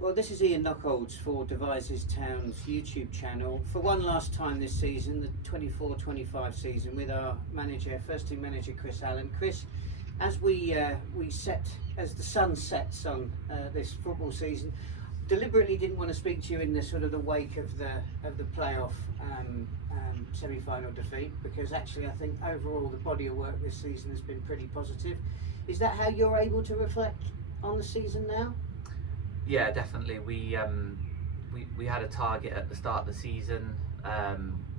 Well, this is Ian Knockholds for Devizes Town's YouTube channel for one last time this season, the 24-25 season, with our manager, first team manager Chris Allen. Chris, as as the sun sets on this football season, deliberately didn't want to speak to you in the sort of the wake of the playoff semi-final defeat, because actually I think overall the body of work this season has been pretty positive. Is that how you're able to reflect on the season now? Yeah, definitely. We had a target at the start of the season,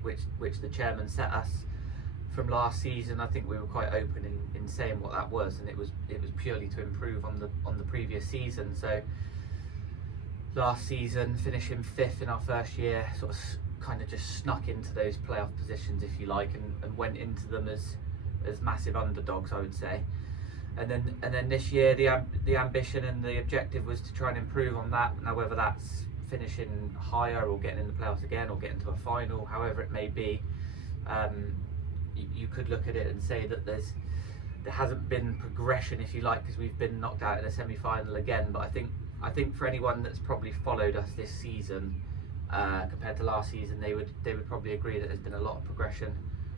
which the chairman set us from last season. I think we were quite open in saying what that was, and it was purely to improve on the previous season. So last season, finishing fifth in our first year, sort of kind of just snuck into those playoff positions, if you like, and went into them as massive underdogs, I would say. And then this year, the ambition and the objective was to try and improve on that. Now, whether that's finishing higher or getting in the playoffs again or getting to a final, however it may be, you could look at it and say that there hasn't been progression, if you like, because we've been knocked out in a semi-final again. But I think for anyone that's probably followed us this season compared to last season, they would probably agree that there's been a lot of progression,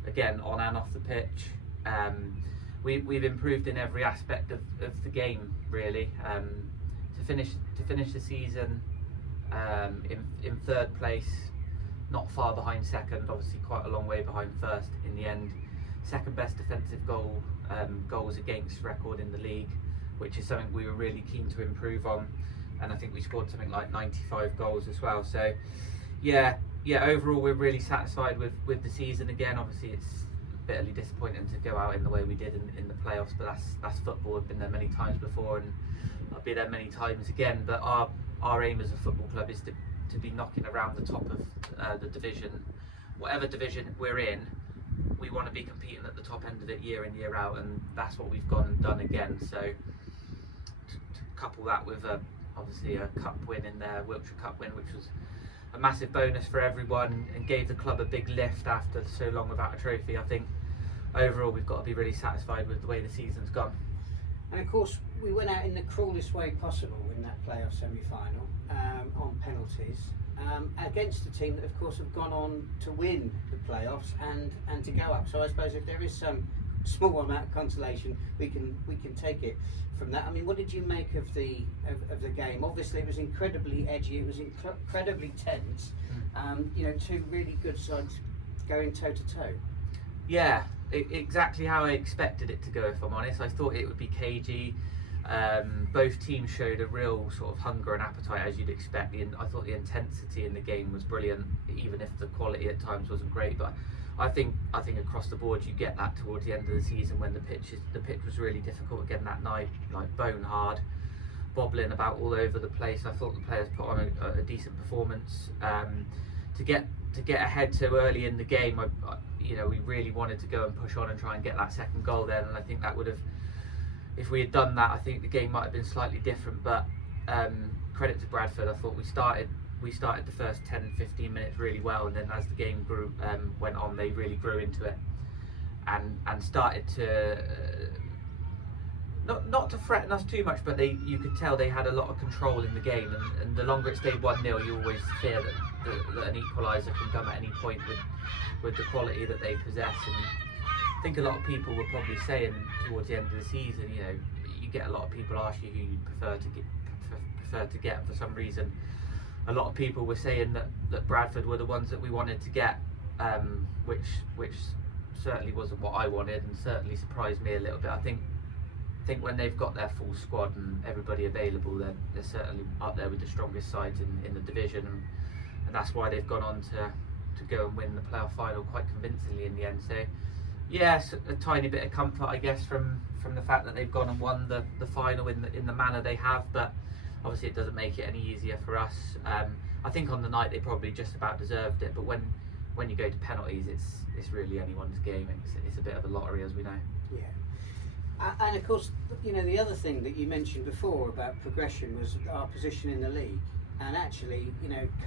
again, on and off the pitch. We've improved in every aspect of the game, really. To finish the season in third place, not far behind second, obviously quite a long way behind first in the end. Second best defensive goals against record in the league, which is something we were really keen to improve on, and I think we scored something like 95 goals as well. So yeah, overall we're really satisfied with the season. Again, obviously it's bitterly disappointing to go out in the way we did in the playoffs, but that's football. I've been there many times before, and I'll be there many times again. But our aim as a football club is to be knocking around the top of the division, whatever division we're in. We want to be competing at the top end of it year in, year out, and that's what we've gone and done again. So to couple that with obviously a cup win in there, Wiltshire Cup win, which was a massive bonus for everyone and gave the club a big lift after so long without a trophy. I think overall we've got to be really satisfied with the way the season's gone. And of course we went out in the cruelest way possible in that playoff semi-final on penalties against a team that of course have gone on to win the playoffs and to go up. So I suppose if there is some small amount of consolation, we can take it from that. I mean, what did you make of the game? Obviously it was incredibly edgy, it was incredibly tense. Two really good sides going toe to toe. Yeah, exactly how I expected it to go, if I'm honest. I thought it would be cagey. Both teams showed a real sort of hunger and appetite, as you'd expect. I thought the intensity in the game was brilliant, even if the quality at times wasn't great. But I think across the board you get that towards the end of the season when the pitch was really difficult again that night, like bone hard, bobbling about all over the place. I thought the players put on a decent performance. To get ahead so early in the game, we really wanted to go and push on and try and get that second goal then, and I think that would have, if we had done that, I think the game might have been slightly different. But credit to Bradford, I thought we started the first 10-15 minutes really well, and then as the game went on, they really grew into it and started to not to threaten us too much, but you could tell they had a lot of control in the game, and the longer it stayed 1-0, you always fear that an equaliser can come at any point with the quality that they possess. And I think a lot of people were probably saying towards the end of the season, you get a lot of people ask you who you prefer to get, and for some reason a lot of people were saying that Bradford were the ones that we wanted to get, which certainly wasn't what I wanted, and certainly surprised me a little bit. I think when they've got their full squad and everybody available, they're certainly up there with the strongest sides in the division, and that's why they've gone on to go and win the playoff final quite convincingly in the end. So yes, a tiny bit of comfort, I guess, from the fact that they've gone and won the final in the manner they have, but obviously it doesn't make it any easier for us. I think on the night they probably just about deserved it, but when you go to penalties, it's really anyone's game. It's a bit of a lottery, as we know. Yeah. And of course, the other thing that you mentioned before about progression was our position in the league. And actually,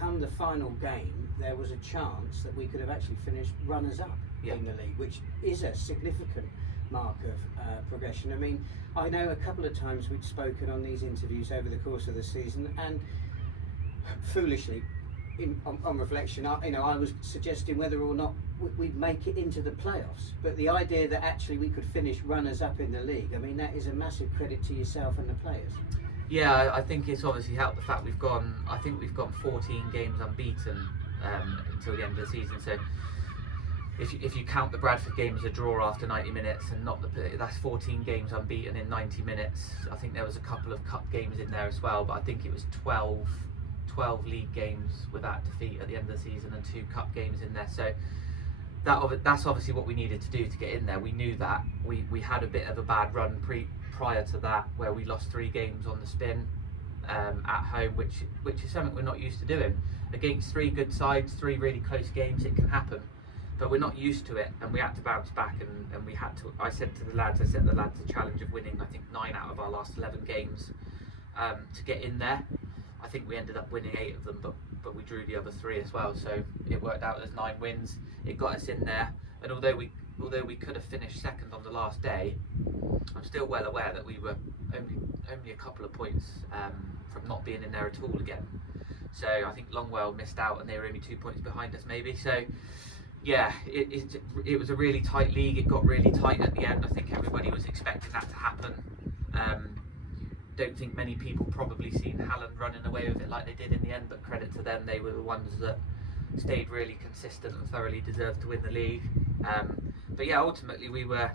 come the final game, there was a chance that we could have actually finished runners-up in the league, which is a significant mark of progression. I mean, I know a couple of times we'd spoken on these interviews over the course of the season, and foolishly, on reflection, I was suggesting whether or not we'd make it into the playoffs. But the idea that actually we could finish runners-up in the league, I mean, that is a massive credit to yourself and the players. Yeah, I think it's obviously helped the fact we've gone 14 games unbeaten until the end of the season. So if you count the Bradford game as a draw after 90 minutes and not that's 14 games unbeaten in 90 minutes. I think there was a couple of cup games in there as well, but I think it was 12 league games without defeat at the end of the season and 2 cup games in there. So that's obviously what we needed to do to get in there. We knew that we had a bit of a bad run prior to that, where we lost 3 games on the spin at home, which is something we're not used to doing against 3 good sides, 3 really close games. It can happen, but we're not used to it, and we had to bounce back, and we had to. I set the lads a challenge of winning, I think, 9 out of our last 11 games to get in there. I think we ended up winning 8 of them, but we drew the other 3 as well, so it worked out as 9 wins. It got us in there, and although we could have finished second on the last day, I'm still well aware that we were only a couple of points from not being in there at all again. So I think Longwell missed out, and they were only 2 points behind us maybe. So yeah, it was a really tight league. It got really tight at the end. I think everybody was expecting that to happen. Don't think many people probably seen Halland running away with it like they did in the end, but credit to them, they were the ones that stayed really consistent and thoroughly deserved to win the league. But yeah, ultimately we were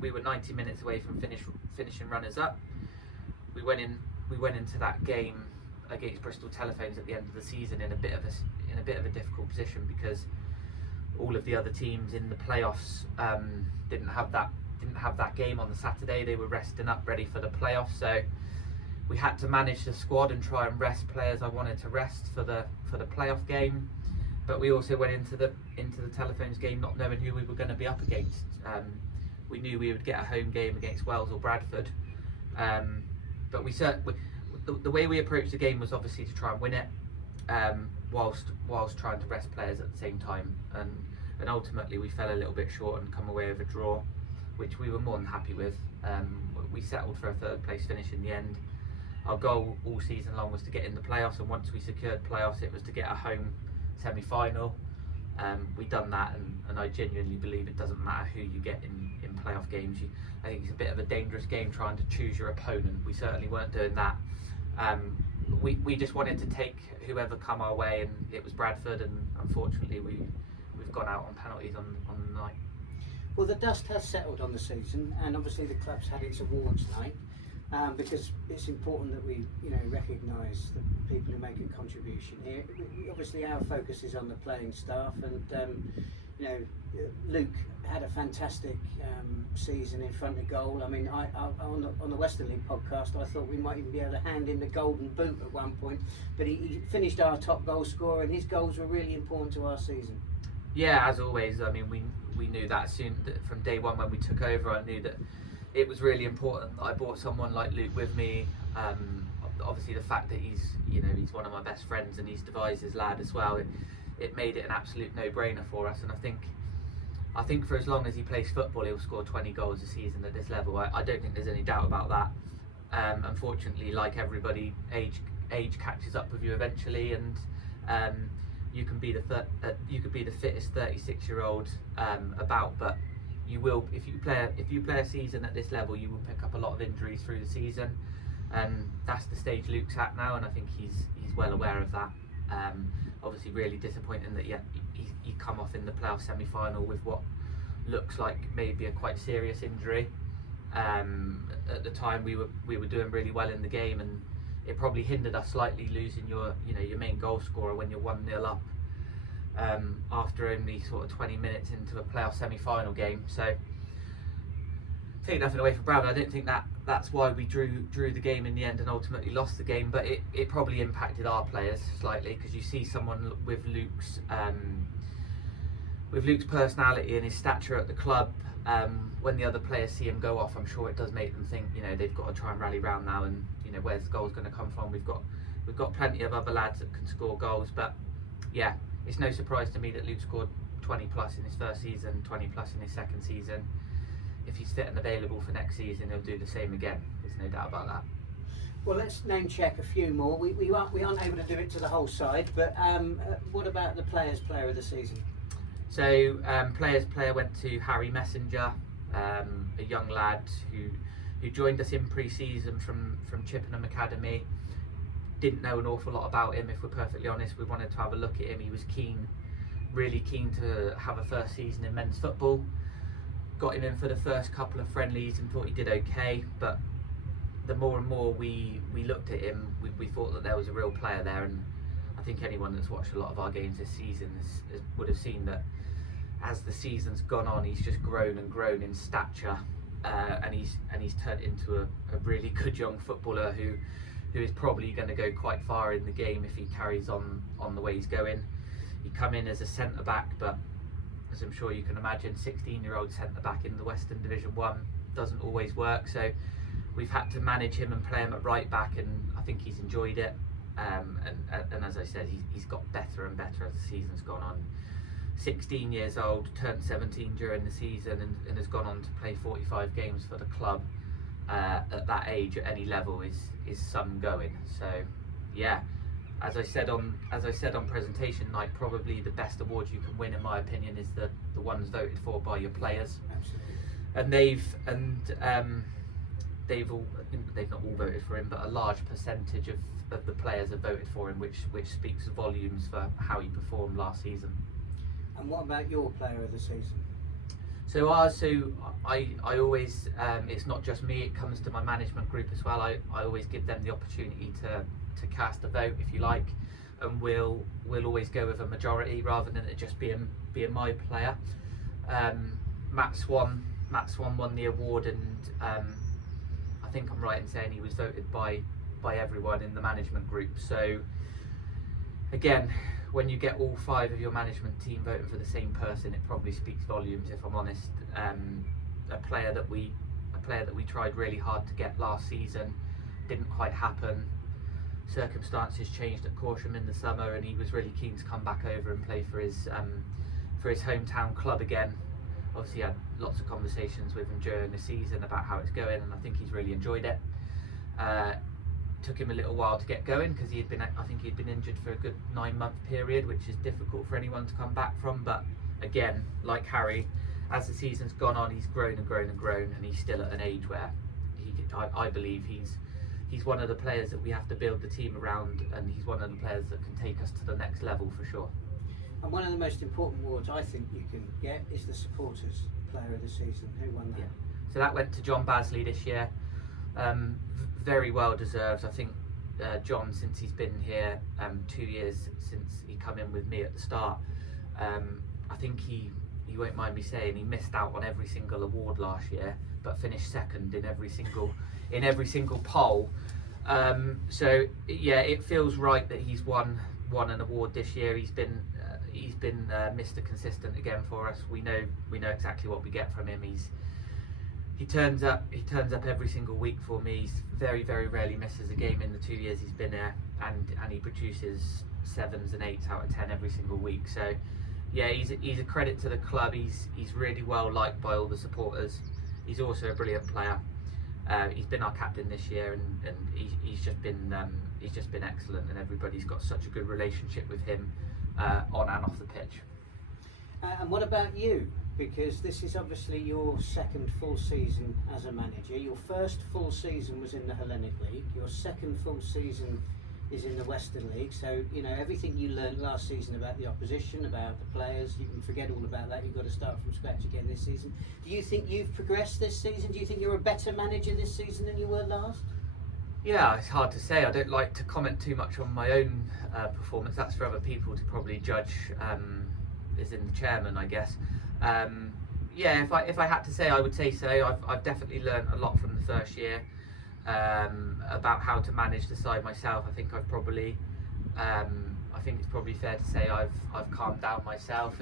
90 minutes away from finishing runners up. We went into that game against Bristol Telephones at the end of the season in a bit of a difficult position, because all of the other teams in the playoffs didn't have that game on the Saturday. They were resting up, ready for the playoffs. So we had to manage the squad and try and rest players I wanted to rest for the playoff game. But we also went into the Telephones game not knowing who we were going to be up against. We knew we would get a home game against Wells or Bradford, but the way we approached the game was obviously to try and win it, whilst trying to rest players at the same time. And ultimately we fell a little bit short and come away with a draw, which we were more than happy with. We settled for a 3rd place finish in the end. Our goal all season long was to get in the playoffs, and once we secured playoffs, it was to get a home semi-final. We done that, and I genuinely believe it doesn't matter who you get in playoff games. I think it's a bit of a dangerous game trying to choose your opponent. We certainly weren't doing that. We just wanted to take whoever come our way, and it was Bradford, and unfortunately we've gone out on penalties on the night. Well, the dust has settled on the season, and obviously the club's had its awards night, because it's important that we recognise the people who make a contribution here. Obviously our focus is on the playing staff, and Luke had a fantastic season in front of goal. I mean, I on the Western League podcast, I thought we might even be able to hand him the golden boot at one point, but he finished our top goal scorer, and his goals were really important to our season. Yeah, as always. I mean, we knew that from day one when we took over. I knew that it was really important that I brought someone like Luke with me. Obviously, the fact that he's one of my best friends and he's Devise's lad as well, it made it an absolute no-brainer for us. And I think for as long as he plays football, he'll score 20 goals a season at this level. I don't think there's any doubt about that. Unfortunately, like everybody, age catches up with you eventually, and you can be the fittest 36-year-old about, but you will, if you play a season at this level, you will pick up a lot of injuries through the season, and that's the stage Luke's at now, and I think he's well aware of that. Obviously, really disappointing that he come off in the playoff semi-final with what looks like maybe a quite serious injury. At the time, we were doing really well in the game, and it probably hindered us slightly losing your main goal scorer when you're 1-0 up after only sort of 20 minutes into a playoff semi-final game. So take nothing away from Bradford. I don't think that's why we drew the game in the end and ultimately lost the game, but it probably impacted our players slightly, because you see someone with Luke's personality and his stature at the club. When the other players see him go off, I'm sure it does make them think, they've got to try and rally round now, and where's the goals going to come from? We've got plenty of other lads that can score goals, but yeah, it's no surprise to me that Luke scored 20 plus in his first season, 20 plus in his second season. If he's fit and available for next season, he'll do the same again. There's no doubt about that. Well, let's name check a few more. We aren't able to do it to the whole side, but what about the player of the season? So player went to Harry Messenger, a young lad who joined us in pre-season from Chippenham Academy. Didn't know an awful lot about him, if we're perfectly honest. We wanted to have a look at him. He was really keen to have a first season in men's football. Got him in for the first couple of friendlies and thought he did okay, but the more and more we looked at him, we thought that there was a real player there. And I think anyone that's watched a lot of our games this season would have seen that as the season's gone on, he's just grown and grown in stature, and he's turned into a really good young footballer who is probably going to go quite far in the game if he carries on the way he's going. He come in as a centre back, but as I'm sure you can imagine, 16-year-old centre back in the Western Division 1 doesn't always work. So we've had to manage him and play him at right back, and I think he's enjoyed it. And as I said, he's got better and better as the season's gone on. 16 years old, turned 17 during the season, and has gone on to play 45 games for the club. At that age, at any level, is some going. So, yeah, as I said on presentation night, probably the best award you can win, in my opinion, is the ones voted for by your players. Absolutely. And they've not all voted for him, but a large percentage of the players have voted for him, which speaks volumes for how he performed last season. And what about your player of the season? So I always, it's not just me, it comes to my management group as well. I always give them the opportunity to cast a vote, if you like, and we'll always go with a majority rather than it just being my player. Matt Swan won the award, and I think I'm right in saying he was voted by everyone in the management group. So again, when you get all 5 of your management team voting for the same person, it probably speaks volumes, if I'm honest. A player that we tried really hard to get last season didn't quite happen. Circumstances changed at Corsham in the summer, and he was really keen to come back over and play for his hometown club again. Obviously had lots of conversations with him during the season about how it's going, and I think he's really enjoyed it. Took him a little while to get going because he'd been injured for a good 9-month period, which is difficult for anyone to come back from. But again, like Harry, as the season's gone on, he's grown and grown and grown, and he's still at an age where I believe he's one of the players that we have to build the team around, and he's one of the players that can take us to the next level for sure. And one of the most important awards I think you can get is the supporters player of the season. Who won that? Yeah. So that went to John Basley this year. Very well deserved. I think John, since he's been here 2 years since he come in with me at the start, I think he won't mind me saying he missed out on every single award last year, but finished second in every single poll. So yeah, it feels right that he's won an award this year. He's been Mr. Consistent again for us. We know exactly what we get from him. He turns up every single week for me. He's very, very rarely misses a game in the 2 years he's been there, and he produces 7s and 8s out of 10 every single week. So yeah, he's a credit to the club. He's really well liked by all the supporters. He's also a brilliant player. He's been our captain this year, and he's just been excellent, and everybody's got such a good relationship with him on and off the pitch. And what about you? Because this is obviously your second full season as a manager. Your first full season was in the Hellenic League. Your second full season is in the Western League. So, you know, everything you learned last season about the opposition, about the players, you can forget all about that. You've got to start from scratch again this season. Do you think you've progressed this season? Do you think you're a better manager this season than you were last? Yeah, it's hard to say. I don't like to comment too much on my own performance. That's for other people to probably judge, as in the chairman, I guess. Yeah, if I had to say, I would say so. I've definitely learned a lot from the first year about how to manage the side myself. I think it's probably fair to say I've calmed down myself,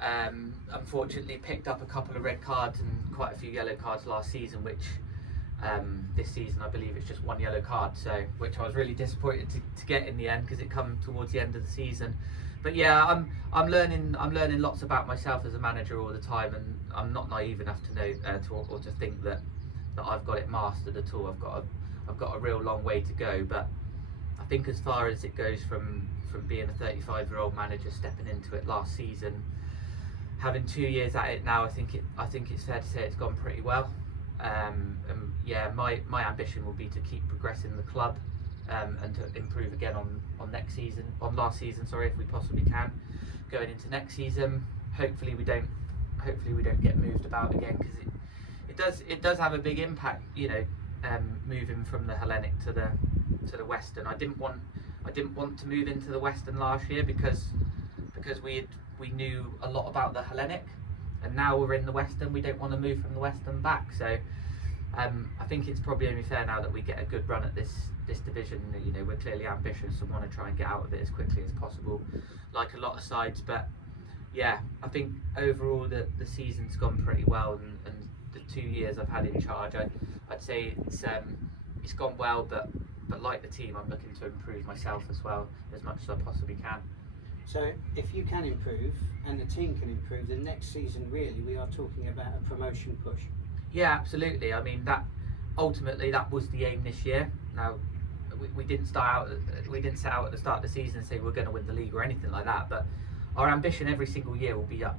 and unfortunately picked up a couple of red cards and quite a few yellow cards last season, which this season I believe it's just 1 yellow card, so which I was really disappointed to get in the end, because it come towards the end of the season. But yeah, I'm learning lots about myself as a manager all the time, and I'm not naive enough to know or to think that I've got it mastered at all. I've got a real long way to go, but I think as far as it goes from being a 35-year-old manager stepping into it last season, having 2 years at it now, I think it's fair to say it's gone pretty well. And yeah, my ambition will be to keep progressing the club, and to improve again on last season, if we possibly can, going into next season. Hopefully we don't get moved about again, because it does have a big impact, moving from the Hellenic to the Western. I didn't want to move into the Western last year because we knew a lot about the Hellenic, and now we're in the Western. We don't want to move from the Western back. So I think it's probably only fair now that we get a good run at this division. We're clearly ambitious and want to try and get out of it as quickly as possible, like a lot of sides. But yeah, I think overall the season's gone pretty well, and the 2 years I've had in charge, I'd say it's gone well. But like the team, I'm looking to improve myself as well as much as I possibly can. So if you can improve and the team can improve, then next season really we are talking about a promotion push. Yeah, absolutely. I mean, that ultimately that was the aim this year. Now we didn't set out at the start of the season and say we're going to win the league or anything like that, but our ambition every single year will be up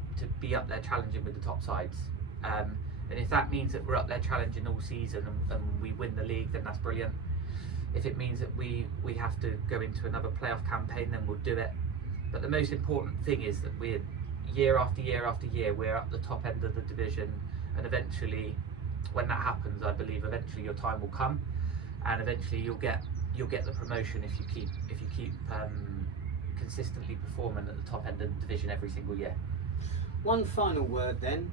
there challenging with the top sides. And if that means that we're up there challenging all season and we win the league, then that's brilliant. If it means that we have to go into another playoff campaign, then we'll do it. But the most important thing is that we're year after year after year, we're up the top end of the division, and eventually, when that happens, I believe eventually your time will come, and eventually you'll get the promotion if you keep consistently performing at the top end of the division every single year. One final word then,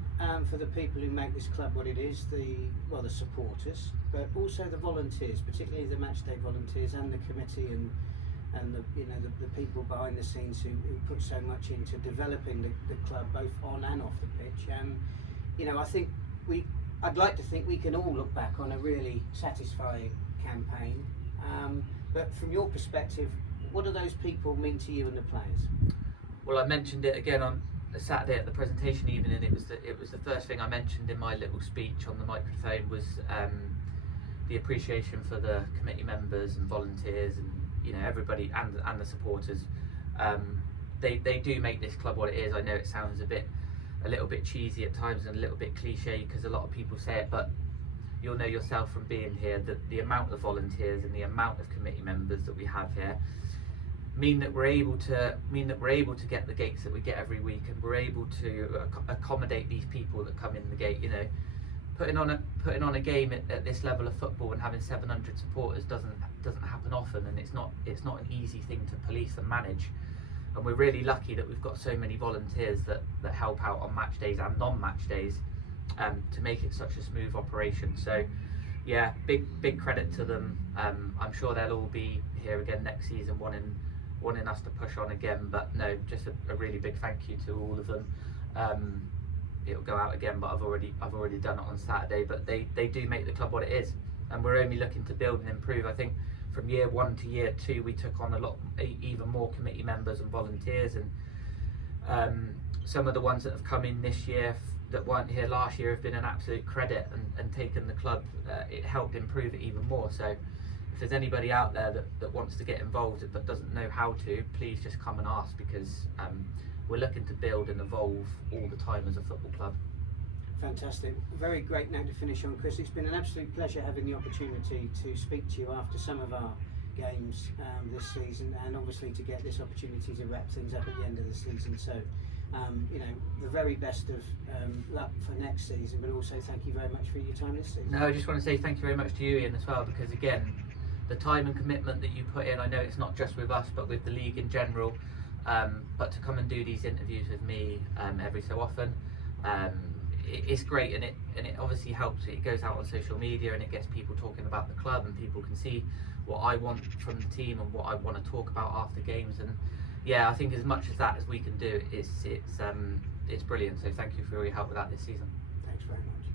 for the people who make this club what it is, the supporters, but also the volunteers, particularly the matchday volunteers and the committee and the people behind the scenes who put so much into developing the club both on and off the pitch. I think I'd like to think we can all look back on a really satisfying campaign. But from your perspective, what do those people mean to you and the players? Well, I mentioned it again on Saturday at the presentation evening, and it was the first thing I mentioned in my little speech on the microphone was the appreciation for the committee members and volunteers and everybody and the supporters. They do make this club what it is. I know it sounds a little bit cheesy at times and a little bit cliche because a lot of people say it, but you'll know yourself from being here that the amount of volunteers and the amount of committee members that we have here mean that we're able to get the gates that we get every week, and we're able to accommodate these people that come in the gate. Putting on a game at this level of football and having 700 supporters doesn't happen often, and it's not an easy thing to police and manage. And we're really lucky that we've got so many volunteers that help out on match days and non-match days, to make it such a smooth operation. So yeah, big credit to them. I'm sure they'll all be here again next season wanting us to push on again, but no, just a really big thank you to all of them. It'll go out again, but I've already done it on Saturday. But they do make the club what it is, and we're only looking to build and improve. I think from year 1 to year 2 we took on even more committee members and volunteers, and some of the ones that have come in this year that weren't here last year have been an absolute credit and taken the club. It helped improve it even more. So if there's anybody out there that wants to get involved but doesn't know how to, please just come and ask, because we're looking to build and evolve all the time as a football club. Fantastic. A very great note to finish on, Chris. It's been an absolute pleasure having the opportunity to speak to you after some of our games this season, and obviously to get this opportunity to wrap things up at the end of the season. So the very best of luck for next season, but also thank you very much for your time this season. No, I just want to say thank you very much to you, Ian, as well, because again, the time and commitment that you put in, I know it's not just with us but with the league in general, but to come and do these interviews with me every so often, it's great, and it obviously helps. It goes out on social media and it gets people talking about the club, and people can see what I want from the team and what I want to talk about after games. And yeah, I think as much as that as we can do, it's brilliant. So thank you for all your help with that this season. Thanks very much.